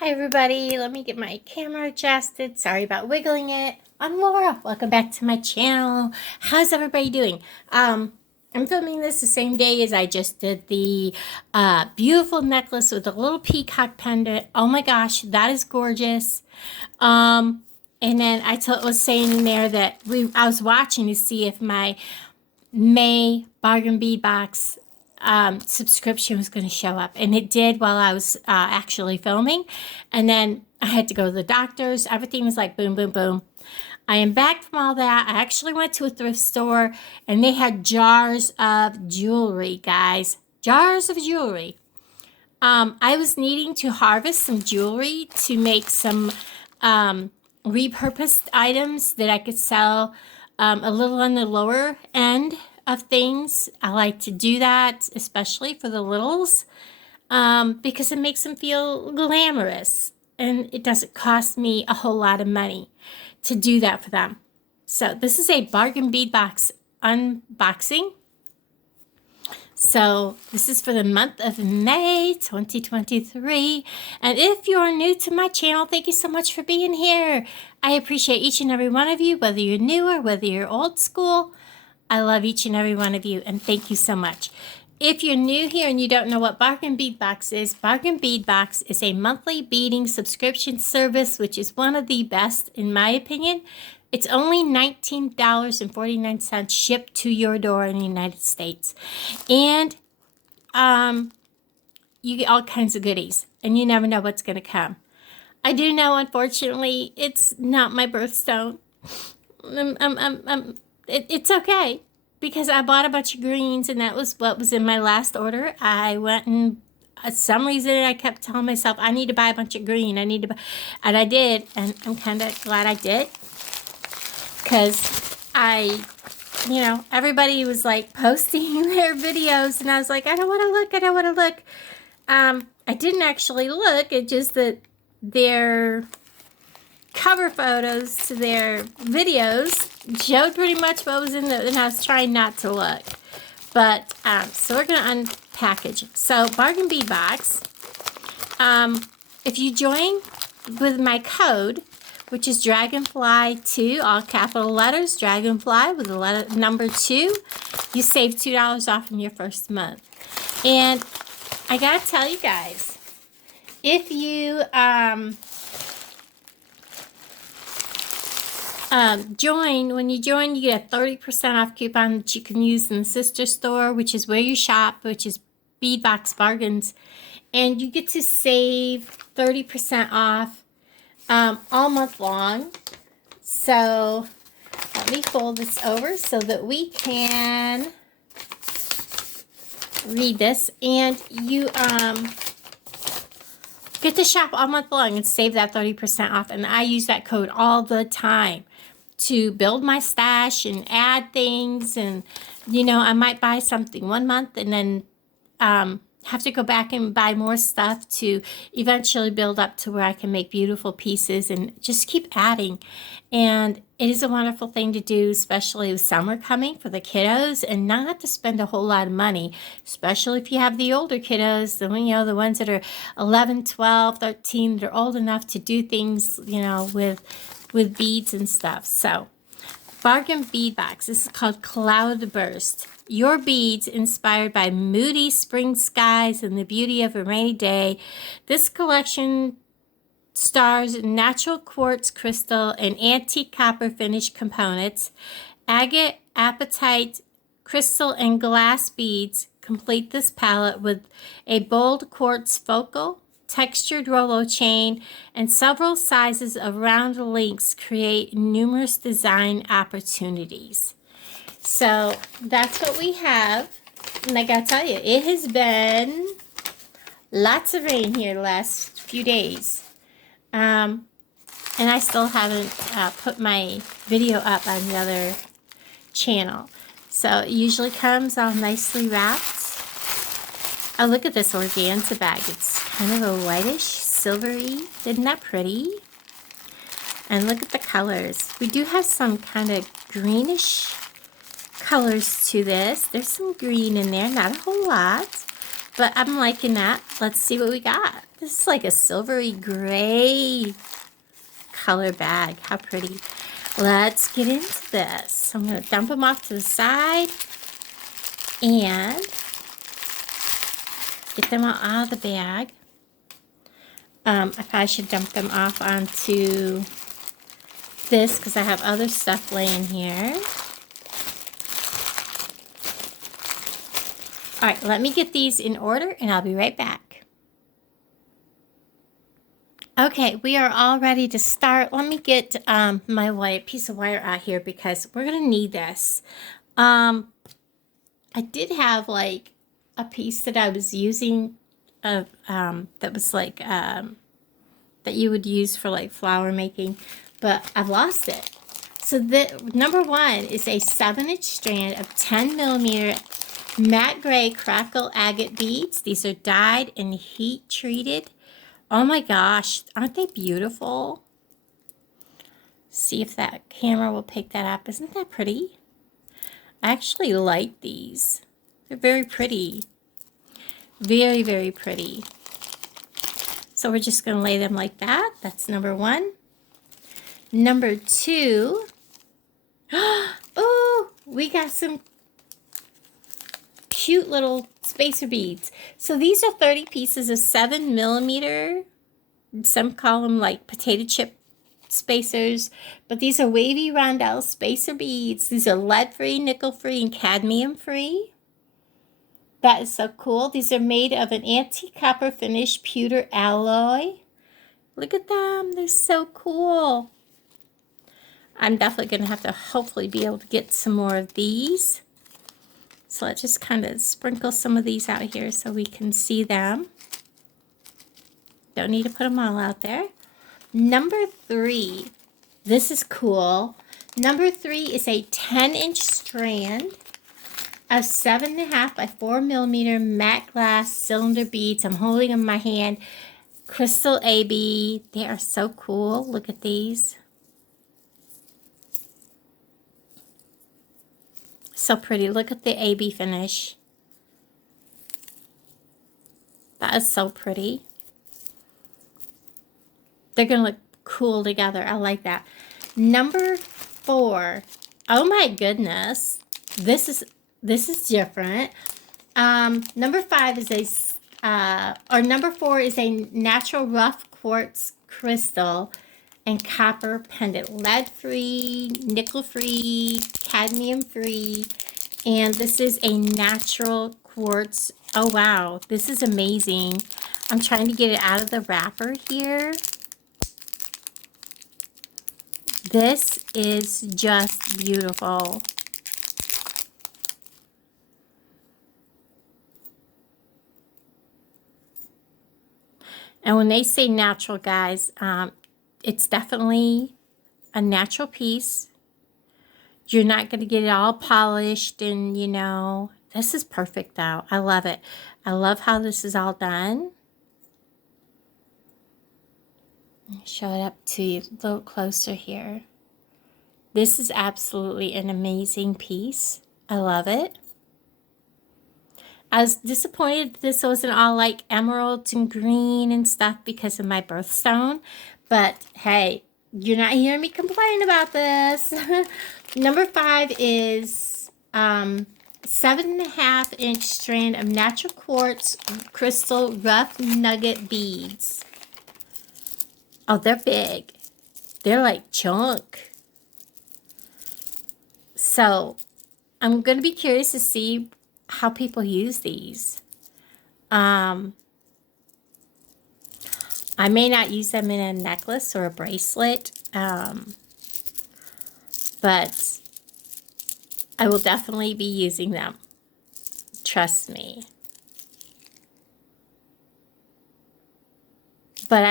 Hi everybody, let me get my camera adjusted. Sorry about wiggling it. I'm Laura. Welcome back to my channel. How's everybody doing? I'm filming this the same day as I just did the beautiful necklace with a little peacock pendant. Oh my gosh, that is gorgeous. And then I was saying in there that I was watching to see if my May Bargain Bead Box subscription was going to show up, and it did while I was actually filming. And then I had to go to the doctor's. Everything was like boom, boom, boom. I am back from all that. I actually went to a thrift store, and they had jars of jewelry, guys. Jars of jewelry. I was needing to harvest some jewelry to make some repurposed items that I could sell a little on the lower end of things. I like to do that, especially for the littles, because it makes them feel glamorous, and it doesn't cost me a whole lot of money to do that for them. So this is a bargain bead box unboxing. So this is for the month of May 2023. And if you're new to my channel, thank you so much for being here. I appreciate each and every one of you, whether you're new or whether you're old school. I love each and every one of you, and thank you so much. If you're new here and you don't know what Bargain Bead Box is, Bargain Bead Box is a monthly beading subscription service, which is one of the best in my opinion. It's only $19.49 shipped to your door in the United States. And you get all kinds of goodies, and you never know what's going to come. I do know, unfortunately, it's not my birthstone. It's okay, because I bought a bunch of greens, and that was what was in my last order. I went and, for some reason, I kept telling myself, I need to buy a bunch of green. I need to buy, and I did, and I'm kind of glad I did, because everybody was like posting their videos, and I was like, I don't want to look, I don't want to look. I didn't actually look. It's just that their cover photos to their videos showed pretty much what was in there, and I was trying not to look. But so we're going to unpackage. So Bargain Bead Box, if you join with my code, which is Dragonfly2, all capital letters, Dragonfly with the number 2, you save $2 off in your first month. And I gotta tell you guys, if you when you join, you get a 30% off coupon that you can use in the sister store, which is where you shop, which is Bead Box Bargains. And you get to save 30% off all month long. So let me fold this over so that we can read this. And you get to shop all month long and save that 30% off. And I use that code all the time to build my stash and add things. And, I might buy something one month and then have to go back and buy more stuff to eventually build up to where I can make beautiful pieces and just keep adding. And it is a wonderful thing to do, especially with summer coming for the kiddos, and not have to spend a whole lot of money, especially if you have the older kiddos, the ones that are 11, 12, 13, they're old enough to do things, with beads and stuff. So Bargain Bead Box. This is called Cloudburst. Your beads inspired by moody spring skies and the beauty of a rainy day. This collection stars natural quartz crystal and antique copper finish components. Agate, apatite, crystal, and glass beads complete this palette with a bold quartz focal, textured Rolo chain, and several sizes of round links create numerous design opportunities. So that's what we have. And I gotta tell you, it has been lots of rain here the last few days. And I still haven't put my video up on the other channel. So it usually comes all nicely wrapped. Oh, look at this organza bag. It's kind of a whitish, silvery. Isn't that pretty? And look at the colors. We do have some kind of greenish colors to this. There's some green in there, not a whole lot. But I'm liking that. Let's see what we got. This is like a silvery gray color bag. How pretty. Let's get into this. I'm going to dump them off to the side and get them out of the bag. I probably should dump them off onto this because I have other stuff laying here. All right, let me get these in order and I'll be right back. Okay, we are all ready to start. Let me get my piece of wire out here because we're going to need this. I did have like a piece that I was using that was like that you would use for like flower making, but I've lost it. So the number one is a 7-inch strand of 10 millimeter matte gray crackle agate beads. These are dyed and heat treated. Oh my gosh, aren't they beautiful? See if that camera will pick that up. Isn't that pretty? I actually like these. They're very pretty. Very, very pretty. So we're just going to lay them like that. That's number one. Number two. Oh, we got some cute little spacer beads. So these are 30 pieces of 7 millimeter. Some call them like potato chip spacers, but these are Wavy Roundels spacer beads. These are lead-free, nickel-free, and cadmium-free. That is so cool. These are made of an anti-copper finish pewter alloy. Look at them. They're so cool. I'm definitely going to have to hopefully be able to get some more of these. So let's just kind of sprinkle some of these out here so we can see them. Don't need to put them all out there. Number three. This is cool. Number three is a 10-inch strand of 7.5 by 4 millimeter matte glass cylinder beads. I'm holding them in my hand. Crystal AB. They are so cool. Look at these. So pretty. Look at the AB finish. That is so pretty. They're going to look cool together. I like that. Number four. Oh my goodness. This is different. Number five is number four is a natural rough quartz crystal and copper pendant. Lead-free, nickel-free, cadmium-free. And this is a natural quartz. Oh, wow. This is amazing. I'm trying to get it out of the wrapper here. This is just beautiful. And when they say natural, guys, it's definitely a natural piece. You're not going to get it all polished and, you know, this is perfect though. I love it. I love how this is all done. Show it up to you a little closer here. This is absolutely an amazing piece. I love it. I was disappointed this wasn't all like emeralds and green and stuff because of my birthstone. But hey, you're not hearing me complain about this. Number five is 7.5-inch strand of natural quartz crystal rough nugget beads. Oh, they're big. They're like chunk. So I'm going to be curious to see how people use these. I may not use them in a necklace or a bracelet, but I will definitely be using them. Trust me. But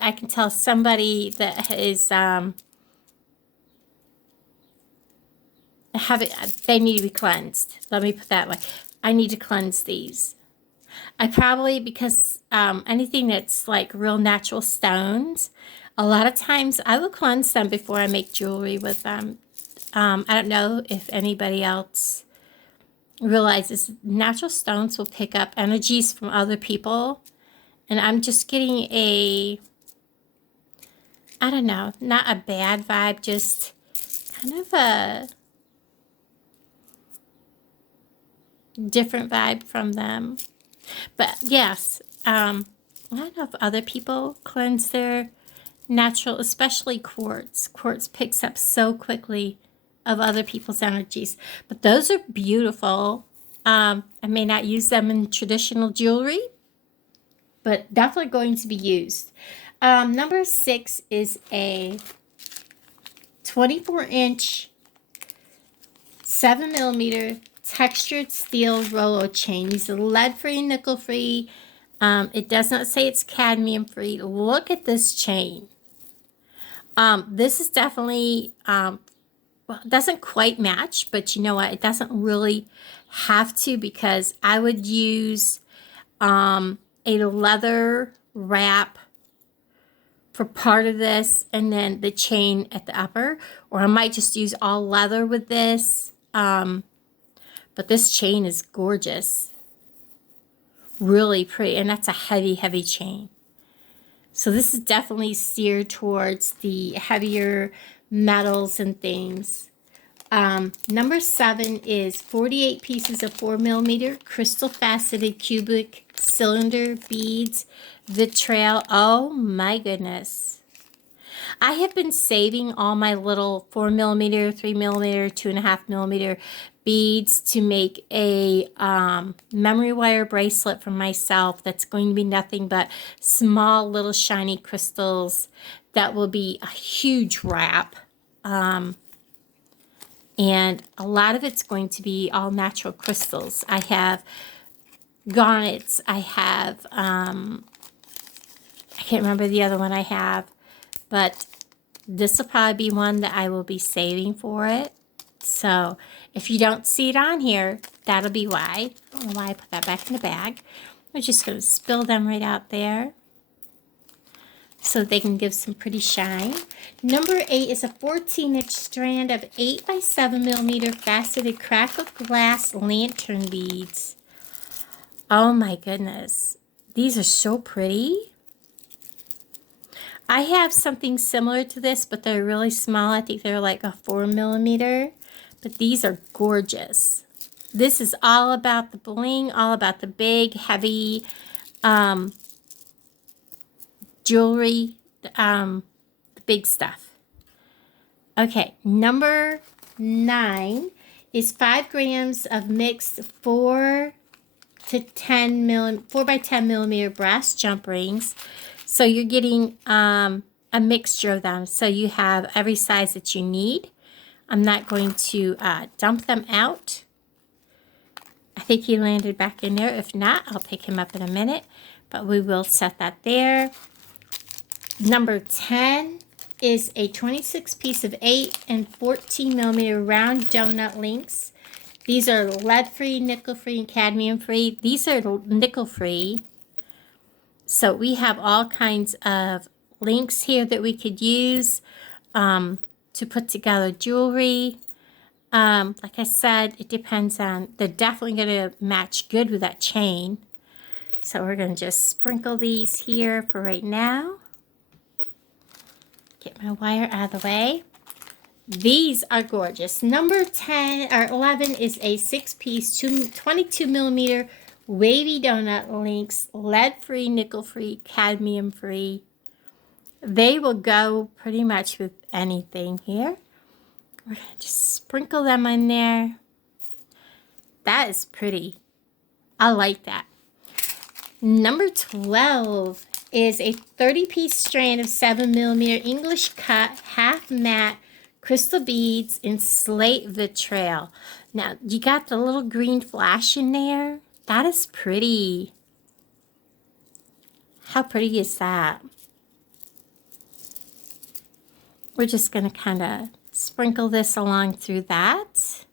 I can tell somebody that is they need to be cleansed. Let me put that way. I need to cleanse these. I probably, because anything that's like real natural stones, a lot of times I will cleanse them before I make jewelry with them. I don't know if anybody else realize is natural stones will pick up energies from other people. And I'm just getting a, I don't know, not a bad vibe, just kind of a different vibe from them. But yes, I don't know if other people cleanse their natural, especially quartz. Quartz picks up so quickly of other people's energies. But those are beautiful. I may not use them in traditional jewelry, but definitely going to be used. Number 6 is a 24-inch, 7mm textured steel Rolo chain. These are lead-free, nickel-free. It does not say it's cadmium-free. Look at this chain. This is definitely, well, it doesn't quite match, but you know what? It doesn't really have to, because I would use a leather wrap for part of this and then the chain at the upper, or I might just use all leather with this. But this chain is gorgeous. Really pretty, and that's a heavy, heavy chain. So this is definitely steered towards the heavier metals and things. Number 7 is 48 pieces of 4mm crystal faceted cubic cylinder beads, vitrail. Oh my goodness. I have been saving all my little 4mm, 3mm, 2.5mm beads to make a memory wire bracelet for myself that's going to be nothing but small little shiny crystals that will be a huge wrap. And a lot of it's going to be all natural crystals. I have garnets. I have, I can't remember the other one I have, but this will probably be one that I will be saving for it. So if you don't see it on here, that'll be why. I don't know why I put that back in the bag. We're just going to spill them right out there so they can give some pretty shine. Number 8 is a 14-inch strand of 8 by 7mm faceted crackled glass lantern beads. Oh my goodness. These are so pretty. I have something similar to this, but they're really small. I think they're like a 4mm. But these are gorgeous. This is all about the bling, all about the big, heavy jewelry, the big stuff. Okay, number 9 is 5 grams of mixed 4 by 10mm brass jump rings. So you're getting a mixture of them. So you have every size that you need. I'm not going to dump them out. I think he landed back in there. If not, I'll pick him up in a minute. But we will set that there. Number 10 is a 26 piece of 8 and 14mm round donut links. These are lead-free, nickel-free, and cadmium-free. These are nickel-free. So we have all kinds of links here that we could use to put together jewelry. Like I said, it depends on, they're definitely going to match good with that chain. So we're going to just sprinkle these here for right now. Get my wire out of the way. These are gorgeous. Number 10 or 11 is a 6-piece 22mm wavy donut links, lead-free, nickel-free, cadmium-free. They will go pretty much with anything here. We're going to just sprinkle them in there. That is pretty. I like that. Number 12 is a 30-piece strand of 7mm English cut half matte crystal beads in slate vitrail. Now, you got the little green flash in there. That is pretty. How pretty is that? We're just going to kind of sprinkle this along through that.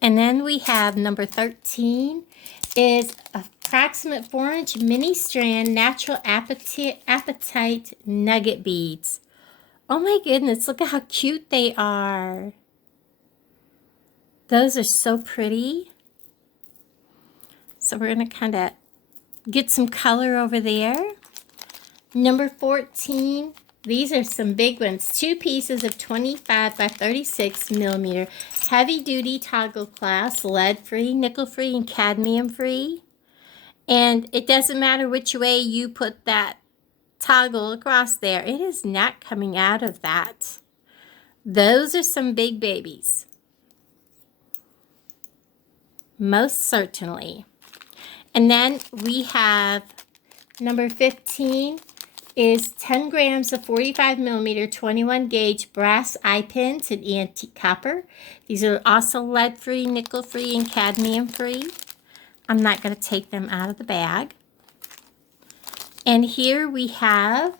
And then we have number 13 is approximate 4-inch mini strand natural appetite nugget beads. Oh my goodness, look at how cute they are. Those are so pretty. So we're going to kind of get some color over there. Number 14. These are some big ones. 2 pieces of 25 by 36 millimeter heavy duty toggle clasp, lead free, nickel free, and cadmium free. And it doesn't matter which way you put that toggle across there. It is not coming out of that. Those are some big babies. Most certainly. And then we have number 15 is 10 grams of 45 millimeter 21 gauge brass eye pins in antique copper. These are also lead free, nickel free, and cadmium free. I'm not going to take them out of the bag. And here we have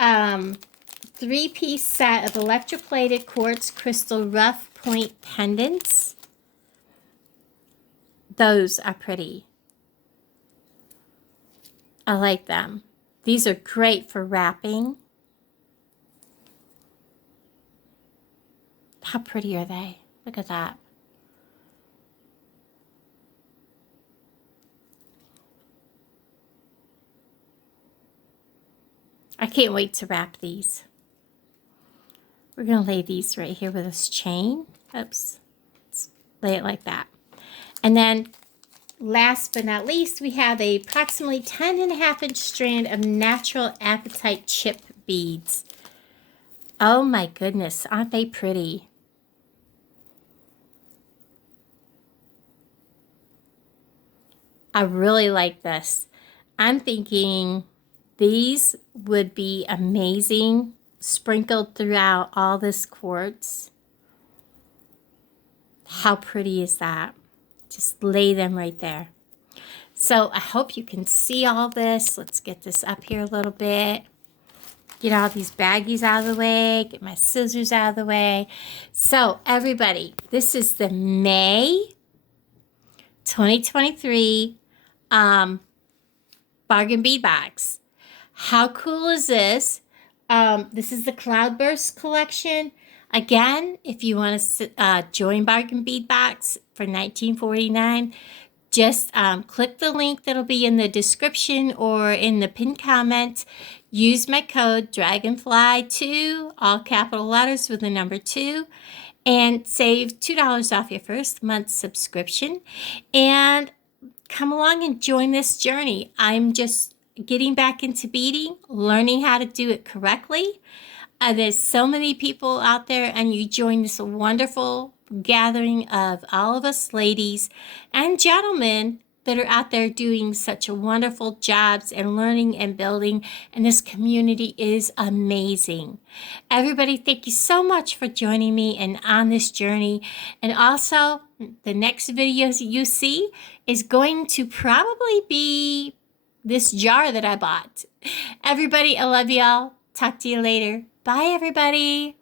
3-piece set of electroplated quartz crystal rough point pendants. Those are pretty. I like them. These are great for wrapping. How pretty are they? Look at that. I can't wait to wrap these. We're going to lay these right here with this chain. Oops. Let's lay it like that. And then last but not least, we have a approximately 10.5-inch strand of natural apatite chip beads. Oh my goodness, aren't they pretty? I really like this. I'm thinking these would be amazing sprinkled throughout all this quartz. How pretty is that? Just lay them right there. So I hope you can see all this. Let's get this up here a little bit. Get all these baggies out of the way. Get my scissors out of the way. So everybody, this is the May 2023 Bargain Bead Box. How cool is this? This is the Cloudburst collection. Again, if you want to join Bargain Bead Box for $19.49, just click the link that'll be in the description or in the pinned comment. Use my code DRAGONFLY2, all capital letters with the number 2, and save $2 off your first month's subscription. And come along and join this journey. I'm just getting back into beading, learning how to do it correctly. There's so many people out there, and you join this wonderful gathering of all of us ladies and gentlemen that are out there doing such wonderful jobs and learning and building, and this community is amazing. Everybody, thank you so much for joining me and on this journey. And also, the next video you see is going to probably be this jar that I bought. Everybody, I love y'all. Talk to you later. Bye, everybody.